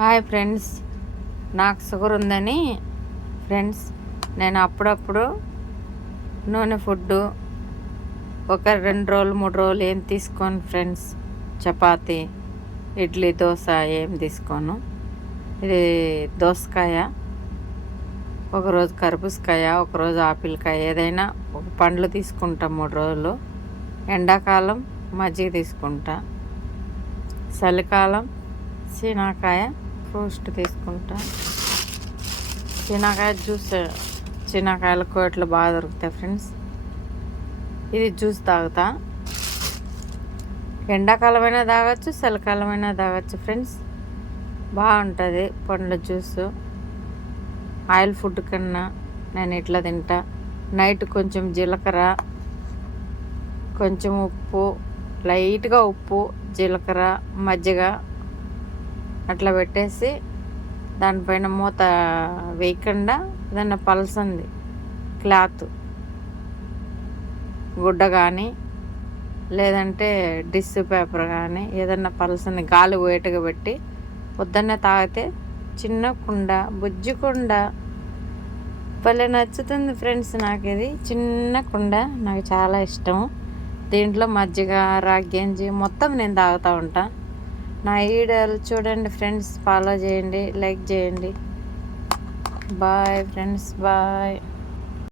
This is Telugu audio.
Hi friends. నాకు షుగర్ ఉందని ఫ్రెండ్స్ నేను అప్పుడప్పుడు నూనె ఫుడ్డు ఒక రెండు రోజులు మూడు రోజులు ఏం తీసుకోను ఫ్రెండ్స్. చపాతి ఇడ్లీ దోశ ఏం తీసుకోను. ఇది దోసకాయ ఒకరోజు కర్బూజకాయ ఒకరోజు ఆపిల్కాయ ఏదైనా ఒక పండ్లు తీసుకుంటా మూడు రోజులు. ఎండాకాలం మజ్జిగ తీసుకుంటా. చలికాలం శీనాకాయ పోస్ట్ తీసుకుంటా. చిన్నకాయ జ్యూస్ చీనాకాయల కోట్లు బాగా దొరుకుతాయి ఫ్రెండ్స్. ఇది జ్యూస్ తాగుతా. ఎండాకాలమైనా తాగొచ్చు చలికాలమైనా తాగొచ్చు ఫ్రెండ్స్. బాగుంటుంది పండ్ల జ్యూస్. ఆయిల్ ఫుడ్ కన్నా నేను ఇట్లా తింటా. నైట్ కొంచెం జీలకర్ర కొంచెం ఉప్పు లైట్గా ఉప్పు జీలకర్ర మజ్జిగ అట్లా పెట్టేసి దానిపైన మూత వేయకుండా ఏదన్నా పలసంది క్లాత్ గుడ్డ కానీ లేదంటే డిష్ పేపర్ కానీ ఏదన్నా పలసని గాలి వేటుగా పెట్టి పొద్దున్నే తాగితే చిన్న కుండ బుజ్జి కుండ. భలే నచ్చుతుంది ఫ్రెండ్స్ నాకు ఇది. చిన్న కుండ నాకు చాలా ఇష్టం. దీంట్లో మజ్జిగ రాగ్యంజి మొత్తం నేను తాగుతూ ఉంటాను నా వీడియోలు చూడండి ఫ్రెండ్స్ ఫాలో చేయండి లైక్ చేయండి. Bye friends bye